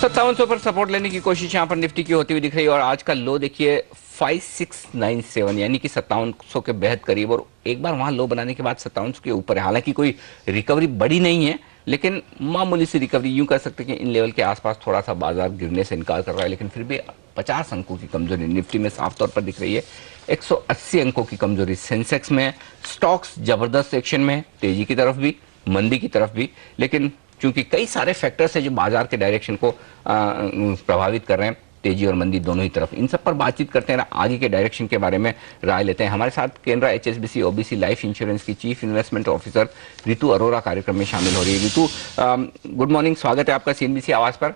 5700 पर सपोर्ट लेने की कोशिश यहां पर निफ्टी की होती हुई दिख रही है और आज का लो देखिए 5697 यानी कि 5700 के बेहद करीब और एक बार वहां लो बनाने के बाद 5700 के ऊपर है। हालांकि कोई रिकवरी बड़ी नहीं है लेकिन मामूली सी रिकवरी, यूं कह सकते हैं कि इन लेवल के आसपास थोड़ा सा बाजार गिरने से इनकार कर रहा है, लेकिन फिर भी 50 अंकों की कमजोरी निफ्टी में साफ तौर पर दिख रही है। 180 अंकों की कमजोरी सेंसेक्स में। स्टॉक्स जबरदस्त एक्शन में, तेजी की तरफ भी मंदी की तरफ भी, लेकिन क्योंकि कई सारे फैक्टर्स हैं जो बाजार के डायरेक्शन को प्रभावित कर रहे हैं, तेजी और मंदी दोनों ही तरफ। इन सब पर बातचीत करते हैं, आगे के डायरेक्शन के बारे में राय लेते हैं। हमारे साथ Canara HSBC OBC life insurance की chief investment officer Ritu Arora कार्यक्रम में शामिल हो रही है। रितु, गुड मॉर्निंग, स्वागत है आपका CNBC आवाज पर।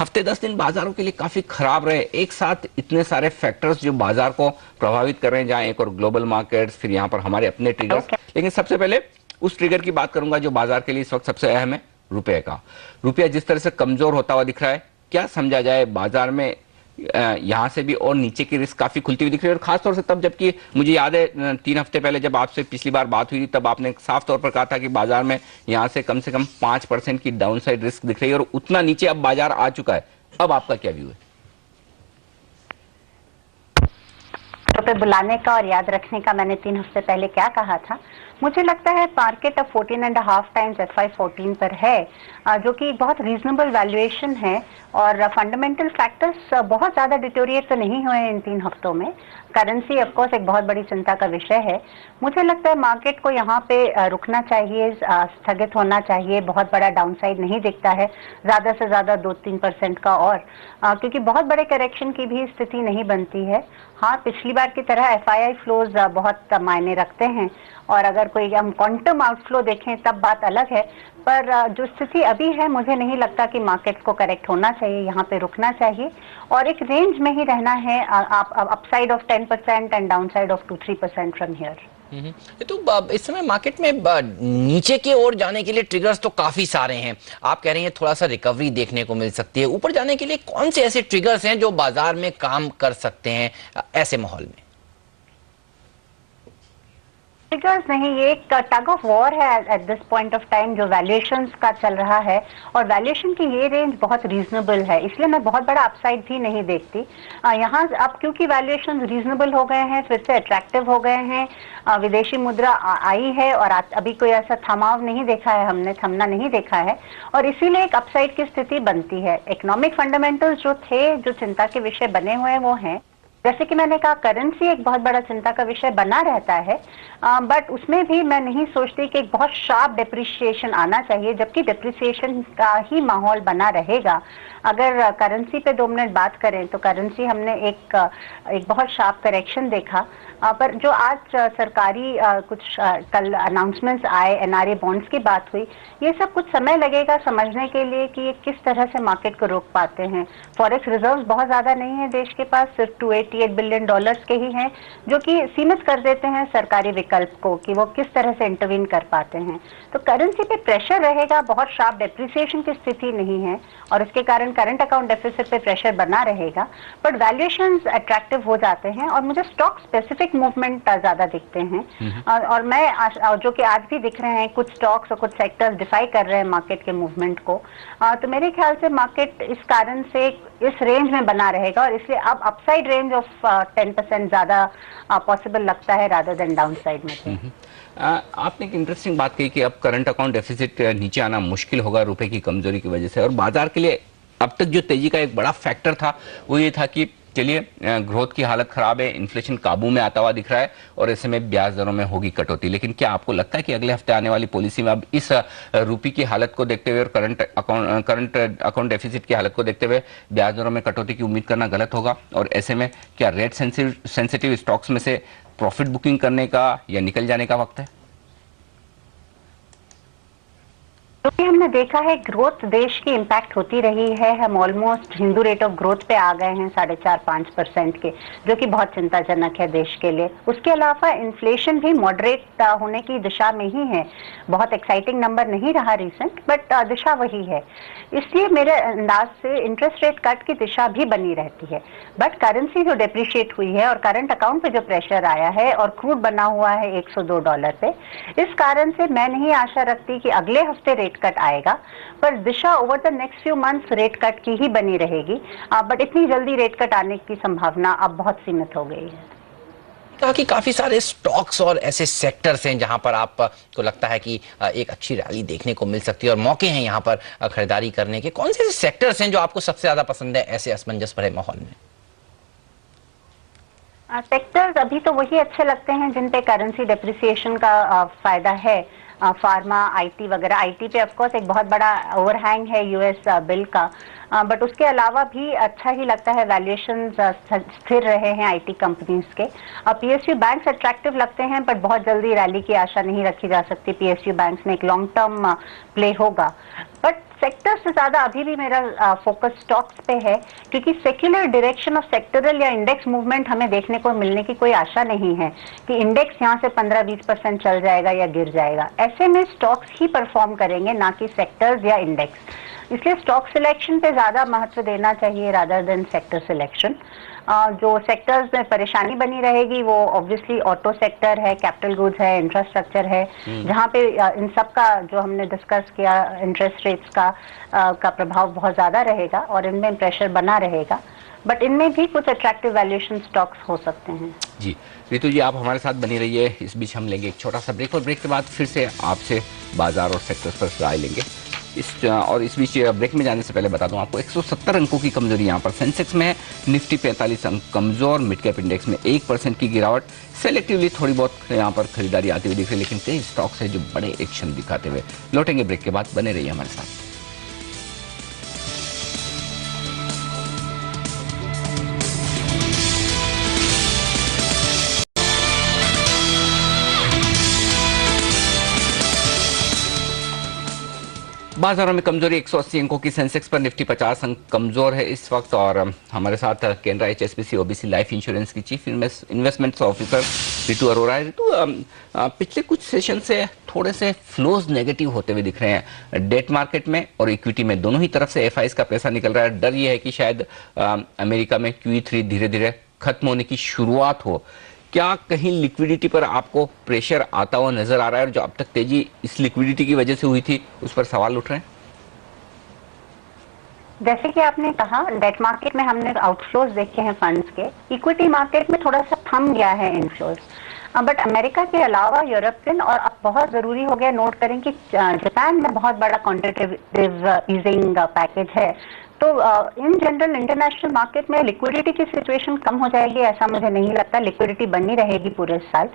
हफ्ते 10 दिन बाजारों के लिए काफी खराब रहे, एक साथ इतने सारे फैक्टर्स जो बाजार को प्रभावित कर रहे हैं, जहां एक और ग्लोबल मार्केट्स, फिर यहाँ पर हमारे अपने ट्रिगर्स। लेकिन सबसे पहले उस ट्रिगर की बात करूंगा जो बाजार के लिए इस वक्त सबसे अहम है, रुपए का। रुपया जिस तरह से कमजोर होता हुआ दिख रहा है, क्या समझा जाए बाजार में यहां से भी और नीचे की रिस्क काफी खुलती हुई दिख रही है? और खासतौर से तब, जबकि मुझे याद है 3 हफ्ते पहले जब आपसे पिछली बार बात हुई थी तब आपने साफ तौर पर कहा था कि बाजार में यहां से कम 5% की डाउनसाइड रिस्क दिख रही है और उतना नीचे अब बाजार आ चुका है। अब आपका क्या व्यू है? पे बुलाने का और याद रखने का मैंने 3 हफ्ते पहले क्या कहा था। मुझे लगता है मार्केट अब 14.5 टाइम्स FY14 पर है, जो कि बहुत रीजनेबल वैल्यूएशन है और फंडामेंटल फैक्टर्स बहुत ज्यादा डिटोरिएट तो नहीं हुए इन 3 हफ्तों में। करेंसी ऑफ कोर्स एक बहुत बड़ी चिंता का विषय है। मुझे लगता है मार्केट को यहाँ पे रुकना चाहिए, स्थगित होना चाहिए। बहुत बड़ा डाउनसाइड नहीं दिखता है, ज्यादा से ज्यादा 2-3% का, और क्योंकि बहुत बड़े करेक्शन की भी स्थिति नहीं बनती है। हाँ, पिछली बार की तरह FII फ्लोज बहुत मायने रखते हैं और अगर कोई हम क्वांटम आउटफ्लो देखें तब बात अलग है, पर जो स्थिति अभी है मुझे नहीं लगता कि मार्केट को करेक्ट होना चाहिए, यहाँ पे रुकना चाहिए और एक रेंज में ही रहना है। आप upside of 10% and downside of 2-3% from here. तो इस समय मार्केट में नीचे की ओर जाने के लिए ट्रिगर्स तो काफी सारे हैं। आप कह रहे हैं थोड़ा सा रिकवरी देखने को मिल सकती है। ऊपर जाने के लिए कौन से ऐसे ट्रिगर्स हैं जो बाजार में काम कर सकते हैं ऐसे माहौल में? ट्रिगर्स नहीं, ये एक टग ऑफ वॉर है at this point of time जो वैल्यूएशंस का चल रहा है, और वैल्यूएशन की ये रेंज बहुत रीजनेबल है, इसलिए मैं बहुत बड़ा अपसाइड भी नहीं देखती यहाँ। अब क्योंकि वैल्यूएशंस रीजनेबल हो गए हैं, फिर से अट्रैक्टिव हो गए हैं, विदेशी मुद्रा आई है और अभी कोई ऐसा थमाव नहीं देखा है, हमने थमना नहीं देखा है, और इसीलिए एक अपसाइड की स्थिति बनती है। इकोनॉमिक फंडामेंटल्स जो थे, जो चिंता के विषय बने हुए हैं, वो हैं, जैसे कि मैंने कहा करेंसी एक बहुत बड़ा चिंता का विषय बना रहता है, बट उसमें भी मैं नहीं सोचती कि एक बहुत शार्प डिप्रिसिएशन आना चाहिए, जबकि डिप्रिसिएशन का ही माहौल बना रहेगा। अगर करेंसी पे 2 मिनट बात करें तो करेंसी हमने एक बहुत शार्प करेक्शन देखा, पर जो आज सरकारी कुछ कल अनाउंसमेंट्स आए, NRA बॉन्ड्स की बात हुई, ये सब कुछ समय लगेगा समझने के लिए कि ये किस तरह से मार्केट को रोक पाते हैं। फॉरेक्स रिजर्व्स बहुत ज्यादा नहीं है देश के पास, सिर्फ $288 बिलियन के ही हैं, जो कि सीमित कर देते हैं सरकारी विकल्प को कि वो किस तरह से इंटरवीन कर पाते हैं। तो करेंसी पे प्रेशर रहेगा, बहुत शार्प डेप्रिसिएशन की स्थिति नहीं है और इसके कारण करंट अकाउंट डेफिसिट पे प्रेशर बना रहेगा, बट वैल्यूएशंस अट्रैक्टिव हो जाते हैं और मुझे स्टॉक स्पेसिफिक मूवमेंट ज्यादा दिखते हैं। और मैं जो कि आज भी दिख रहे हैं, कुछ स्टॉक्स और कुछ सेक्टर्स डिफाई कर रहे हैं मार्केट के मूवमेंट को, तो मेरे ख्याल से मार्केट इस कारण से इस रेंज में बना रहेगा और इसलिए अब अपसाइड रेंज ऑफ 10% ज्यादा पॉसिबल लगता है रादर देन डाउनसाइड में। आपने एक इंटरेस्टिंग बात कही कि अब करंट अकाउंट डेफिसिट नीचे आना मुश्किल होगा रुपए की कमजोरी की वजह से, और बाजार के लिए अब तक जो तेजी का एक बड़ा फैक्टर था वो ये था कि चलिए ग्रोथ की हालत खराब है, इन्फ्लेशन काबू में आता हुआ दिख रहा है और ऐसे में ब्याज दरों में होगी कटौती। लेकिन क्या आपको लगता है कि अगले हफ्ते आने वाली पॉलिसी में अब इस रुपये की हालत को देखते हुए और करंट अकाउंट डेफिसिट की हालत को देखते हुए ब्याज दरों में कटौती की उम्मीद करना गलत होगा? और ऐसे में क्या रेट सेंसिटिव स्टॉक्स में से प्रॉफिट बुकिंग करने का या निकल जाने का वक्त है? क्योंकि हमने देखा है ग्रोथ देश की इम्पैक्ट होती रही है, हम almost Hindu rate of growth पे आ गए हैं 4.5-5% के, जो कि बहुत चिंताजनक है देश के लिए। उसके अलावा इन्फ्लेशन भी मॉडरेट होने की दिशा में ही है, बहुत एक्साइटिंग नंबर नहीं रहा रिसेंट, बट दिशा वही है। इसलिए मेरे अंदाज से इंटरेस्ट रेट कट की दिशा भी बनी रहती है, बट करेंसी जो डेप्रिशिएट हुई है और करंट अकाउंट पे जो प्रेशर आया है और क्रूड बना हुआ है $102 पे, इस कारण से मैं नहीं आशा रखती कि अगले हफ्ते रेट कट आएगा, पर दिशा over the next few months rate cut की ही बनी रहेगी। बट इतनी जल्दी रेट कट आने की संभावना अब बहुत सीमित हो गई है। कहा कि काफी सारे स्टॉक्स और ऐसे सेक्टर्स हैं जहां पर आपको लगता है कि एक अच्छी रैली देखने को मिल सकती है और मौके हैं यहां पर खरीदारी करने के। कौन से ऐसे सेक्टर्स हैं जो आपको सबसे ज्यादा पसंद है ऐसे असमंजस भरे माहौल में? सेक्टर्स अभी तो वही अच्छे लगते हैं जिन पे करेंसी डेप्रिसिएशन का फायदा है। फार्मा, आईटी वगैरह। आईटी पे ऑफ कोर्स एक बहुत बड़ा ओवरहैंग है यूएस बिल का, बट उसके अलावा भी अच्छा ही लगता है। वैल्यूएशंस स्थिर रहे हैं आईटी कंपनीज के। पीएसयू बैंक्स अट्रैक्टिव लगते हैं, बट बहुत जल्दी रैली की आशा नहीं रखी जा सकती। पीएसयू बैंक्स में एक लॉन्ग टर्म प्ले होगा, बट सेक्टर से ज्यादा अभी भी मेरा फोकस स्टॉक्स पे है, क्योंकि सेक्युलर डायरेक्शन ऑफ सेक्टरल या इंडेक्स मूवमेंट हमें देखने को मिलने की कोई आशा नहीं है कि इंडेक्स यहाँ से 15-20% चल जाएगा या गिर जाएगा। ऐसे में स्टॉक्स ही परफॉर्म करेंगे, ना कि सेक्टर्स या इंडेक्स। इसलिए स्टॉक सिलेक्शन पे ज्यादा महत्व देना चाहिए रादर देन सेक्टर सिलेक्शन। जो सेक्टर्स में परेशानी बनी रहेगी वो ऑब्वियसली ऑटो सेक्टर है, कैपिटल गुड्स है, इंफ्रास्ट्रक्चर है, जहाँ पे इन सब का जो हमने डिस्कस किया इंटरेस्ट रेट्स का प्रभाव बहुत ज्यादा रहेगा और इनमें प्रेशर बना रहेगा। बट इनमें भी कुछ अट्रैक्टिव वैल्यूएशन स्टॉक्स हो सकते हैं। जी रितु जी, आप हमारे साथ बनी रहिए। इस बीच हम लेंगे एक छोटा सा ब्रेक और ब्रेक के बाद फिर से आपसे बाजार और सेक्टर्स पर राय लेंगे। इस बीच ब्रेक में जाने से पहले बता दूं आपको 170 अंकों की कमजोरी यहाँ पर सेंसेक्स में है। निफ्टी 45 अंक कमजोर, मिड कैप इंडेक्स में 1% की गिरावट। सेलेक्टिवली थोड़ी बहुत यहाँ पर खरीदारी आती हुई दिख रही है, लेकिन कई स्टॉक्स है जो बड़े एक्शन दिखाते हुए लौटेंगे। ब्रेक के बाद बने रहिए हमारे साथ। बाजारों में कमजोरी 180 अंकों की सेंसेक्स पर, निफ्टी 50 अंक कमजोर है इस वक्त। और हमारे साथ Canara HSBC OBC life insurance की chief investments officer Ritu Arora है। रितु, पिछले कुछ सेशन से थोड़े से फ्लोज नेगेटिव होते हुए दिख रहे हैं डेट मार्केट में और इक्विटी में, दोनों ही तरफ से एफआईज का पैसा निकल रहा है। डर यह है कि शायद अमेरिका में QE3 धीरे धीरे खत्म होने की शुरुआत हो। क्या कहीं लिक्विडिटी पर आपको प्रेशर आता हुआ नजर आ रहा है, और जो अब तक तेजी इस लिक्विडिटी की वजह से हुई थी उस पर सवाल उठ रहे हैं? जैसे कि आपने कहा, डेट मार्केट में हमने आउटफ्लोज देखे हैं फंड्स के। इक्विटी मार्केट में थोड़ा सा थम गया है इनफ्लोज, बट अमेरिका के अलावा यूरोपियन, और अब बहुत जरूरी हो गया नोट करें कि जापान में बहुत बड़ा क्वांटिटेटिव ईजिंग पैकेज है। तो इन जनरल इंटरनेशनल मार्केट में लिक्विडिटी की सिचुएशन कम हो जाएगी ऐसा मुझे नहीं लगता। लिक्विडिटी बनी रहेगी पूरे साल।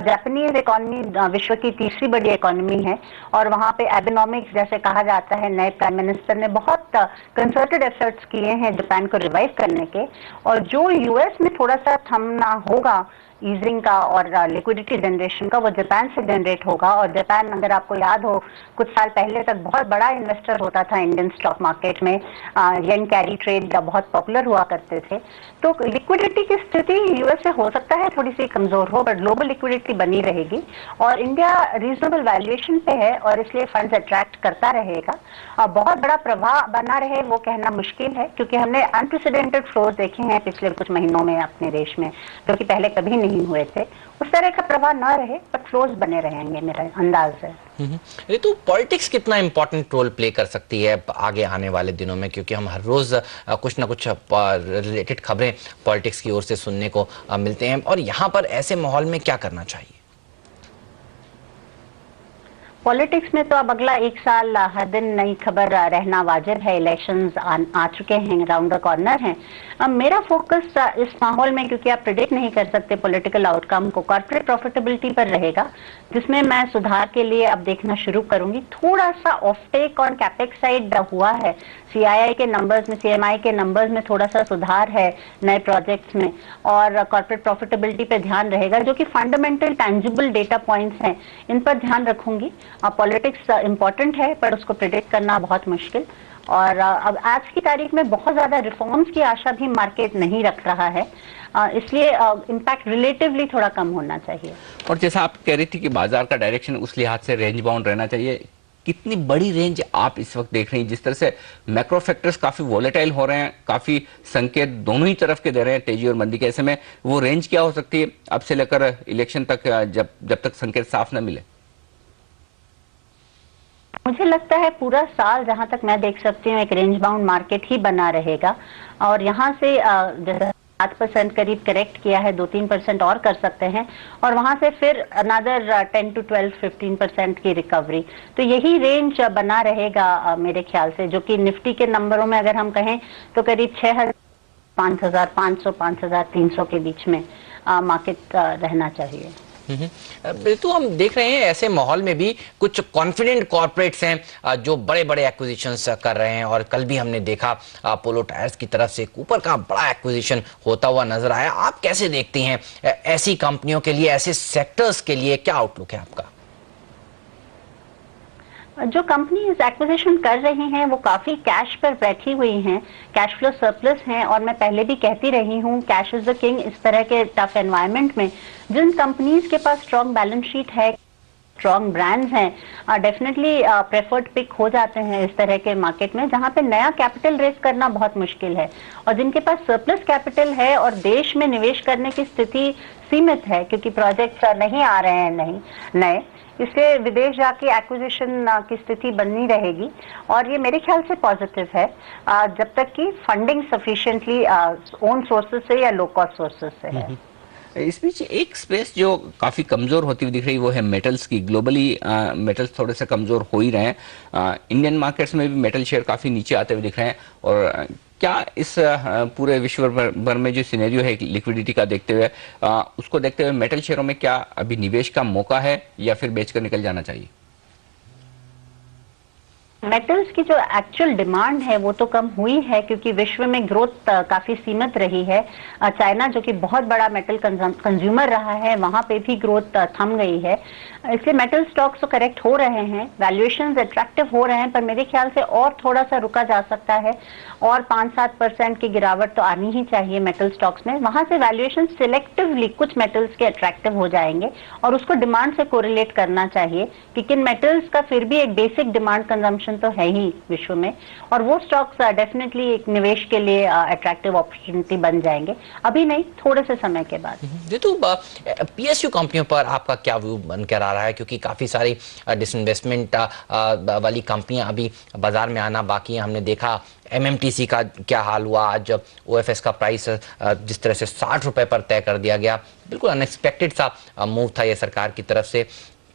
जापानीज इकोनॉमी विश्व की तीसरी बड़ी इकोनॉमी है और वहाँ पे एबेनॉमिक्स जैसे कहा जाता है, नए प्राइम मिनिस्टर ने बहुत कंसर्टेड एफर्ट्स किए हैं जापान को रिवाइव करने के। और जो यूएस में थोड़ा सा थमना होगा ईजिंग का और लिक्विडिटी जनरेशन का, वो जापान से जनरेट होगा। और जापान, अगर आपको याद हो, कुछ साल पहले तक बहुत बड़ा इन्वेस्टर होता था इंडियन स्टॉक मार्केट में। येन कैरी ट्रेड बहुत पॉपुलर हुआ करते थे। तो लिक्विडिटी की स्थिति यूएस से हो सकता है थोड़ी सी कमजोर हो, बट ग्लोबल लिक्विडिटी बनी रहेगी और इंडिया रीजनेबल वैल्यूएशन पे है और इसलिए फंड्स अट्रैक्ट करता रहेगा। बहुत बड़ा प्रभाव बना रहे वो कहना मुश्किल है, क्योंकि हमने अनप्रेसिडेंटेड फ्लोज देखे हैं पिछले कुछ महीनों में अपने देश में, जो कि पहले कभी नहीं हुए थे। उस तरह का प्रभाव ना रहे, पर फ्लोज बने रहेंगे, मेरा अंदाज है। रितु, पॉलिटिक्स कितना इंपॉर्टेंट रोल प्ले कर सकती है आगे आने वाले दिनों में, क्योंकि हम हर रोज कुछ ना कुछ रिलेटेड खबरें पॉलिटिक्स की ओर से सुनने को मिलते हैं, और यहाँ पर ऐसे माहौल में क्या करना चाहिए? पॉलिटिक्स में तो अब अगला एक साल हर दिन नई खबर रहना वाजिब है। इलेक्शंस आ चुके हैं, राउंड द कॉर्नर हैं। अब मेरा फोकस इस माहौल में, क्योंकि आप प्रिडिक्ट नहीं कर सकते पॉलिटिकल आउटकम को, कॉर्पोरेट प्रॉफिटेबिलिटी पर रहेगा, जिसमें मैं सुधार के लिए अब देखना शुरू करूंगी। थोड़ा सा ऑफ टेक और कैपेक्स साइड हुआ है, सीआईआई के नंबर्स में, सीएमआई के नंबर्स में थोड़ा सा सुधार है नए प्रोजेक्ट्स में, और कॉर्पोरेट प्रॉफिटेबिलिटी पे ध्यान रहेगा, जो कि फंडामेंटल टैंजिबल डेटा पॉइंट्स हैं, इन पर ध्यान रखूंगी। पॉलिटिक्स इंपॉर्टेंट है, पर उसको प्रिडिक्ट करना बहुत मुश्किल। और अब आज की तारीख में बहुत ज्यादा रिफॉर्म्स की आशा भी मार्केट नहीं रख रहा है, इसलिए इम्पैक्ट रिलेटिवली थोड़ा कम होना चाहिए। और जैसा आप कह रही थी कि बाजार का डायरेक्शन उस लिहाज से रेंज बाउंड रहना चाहिए, कितनी बड़ी रेंज आप इस वक्त देख रही हैं? जिस तरह से मैक्रो फैक्टर्स काफी वोलेटाइल हो रहे हैं, काफी संकेत दोनों ही तरफ के दे रहे हैं, तेजी और मंदी के, ऐसे में वो रेंज क्या हो सकती है अब से लेकर इलेक्शन तक, जब तक संकेत साफ न मिले? मुझे लगता है पूरा साल जहां तक मैं देख सकती हूँ एक रेंज बाउंड मार्केट ही बना रहेगा और यहाँ से जैसे 7% करीब करेक्ट किया है, 2-3% और कर सकते हैं और वहां से फिर अनदर 10 to 12-15% की रिकवरी। तो यही रेंज बना रहेगा मेरे ख्याल से, जो कि निफ्टी के नंबरों में अगर हम कहें तो करीब 6,000, 5,500, 5,300 के बीच में मार्केट रहना चाहिए। तो हम देख रहे हैं ऐसे माहौल में भी कुछ कॉन्फिडेंट कॉर्पोरेट्स हैं जो बड़े बड़े एक्विजिशंस कर रहे हैं और कल भी हमने देखा अपोलो टायर्स की तरफ से कूपर का बड़ा एक्विजिशन होता हुआ नजर आया। आप कैसे देखती हैं ऐसी कंपनियों के लिए, ऐसे सेक्टर्स के लिए क्या आउटलुक है आपका? जो कंपनीज एक्विजिशन कर रही हैं वो काफी कैश पर बैठी हुई हैं, कैश फ्लो सरप्लस हैं और मैं पहले भी कहती रही हूँ कैश इज द किंग। इस तरह के टफ एनवायरनमेंट में जिन कंपनीज के पास स्ट्रॉन्ग बैलेंस शीट है, स्ट्रॉन्ग ब्रांड्स हैं, डेफिनेटली प्रेफर्ड पिक हो जाते हैं इस तरह के मार्केट में जहां पे नया कैपिटल रेज करना बहुत मुश्किल है और जिनके पास सरप्लस कैपिटल है और देश में निवेश करने की स्थिति सीमित है क्योंकि प्रोजेक्ट्स नहीं आ रहे हैं नहीं नए, इसलिए विदेश जाके एक्विजिशन की स्थिति बननी रहेगी और ये मेरे ख्याल से पॉजिटिव है जब तक कि फंडिंग सफिशिएंटली ओन सोर्सेज से या लो कॉस्ट सोर्सेज से है। इस बीच एक स्पेस जो काफी कमजोर होती हुई दिख रही है वो है मेटल्स की। ग्लोबली मेटल्स थोड़े से कमजोर हो ही रहे हैं, इंडियन मार्केट्स में भी मेटल शेयर काफी नीचे आते हुए दिख रहे हैं और क्या इस पूरे विश्व भर में जो सिनेरियो है लिक्विडिटी का देखते हुए उसको देखते हुए मेटल शेयरों में क्या अभी निवेश का मौका है या फिर बेचकर निकल जाना चाहिए? मेटल्स की जो एक्चुअल डिमांड है वो तो कम हुई है क्योंकि विश्व में ग्रोथ काफी सीमित रही है। चाइना जो कि बहुत बड़ा मेटल कंज्यूमर रहा है वहां पे भी ग्रोथ थम गई है, इसलिए मेटल स्टॉक्स तो करेक्ट हो रहे हैं, वैल्यूएशंस अट्रैक्टिव हो रहे हैं, पर मेरे ख्याल से और थोड़ा सा रुका जा सकता है और 5-7% की गिरावट तो आनी ही चाहिए मेटल स्टॉक्स में। वहां से वैल्यूएशन सिलेक्टिवली कुछ मेटल्स के अट्रैक्टिव हो जाएंगे और उसको डिमांड से कोरिलेट करना चाहिए कि किन मेटल्स का फिर भी एक बेसिक डिमांड कंजम्पशन तो है ही विश्व में और वो स्टॉक्स डेफिनेटली एक निवेश के लिए अट्रैक्टिव अपॉर्चुनिटी बन जाएंगे, अभी नहीं थोड़े से समय के बाद। तो पीएसयू कंपनियों पर आपका क्या व्यू बन कर आ रहा है, क्योंकि काफी सारी डिसइन्वेस्टमेंट वाली कंपनियां अभी बाजार में आना बाकी है। हमने देखा एमएमटीसी का क्या हाल हुआ, आज ओएफएस का प्राइस जिस तरह से 60 रुपए पर तय कर दिया गया, बिल्कुल अनएक्सपेक्टेड सा मूव था ये सरकार की तरफ से।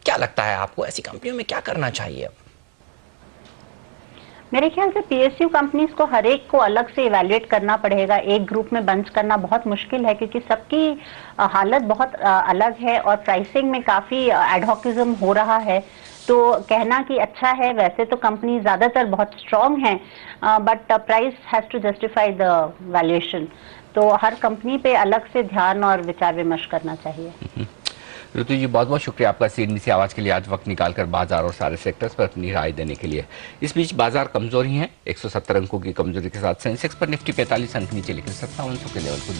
क्या लगता है आपको ऐसी कंपनियों में क्या करना चाहिए? मेरे ख्याल से पीएसयू कंपनीज को हर एक को अलग से इवैल्यूएट करना पड़ेगा, एक ग्रुप में बंच करना बहुत मुश्किल है क्योंकि सबकी हालत बहुत अलग है और प्राइसिंग में काफी एडहॉकिज्म हो रहा है। तो कहना कि अच्छा है, वैसे तो कंपनी ज्यादातर बहुत स्ट्रांग हैं but price has to justify the valuation, तो हर कंपनी पे अलग से ध्यान और विचार विमर्श करना चाहिए। ऋतु जी बहुत बहुत शुक्रिया आपका सिडनी से आवाज के लिए आज वक्त निकालकर बाजार और सारे सेक्टर्स पर अपनी राय देने के लिए। इस बीच बाजार कमजोर ही है, 170 अंकों की कमजोरी के साथ सेंसेक्स पर निफ्टी 45 अंक नीचे लेकर 5700 के लेवल को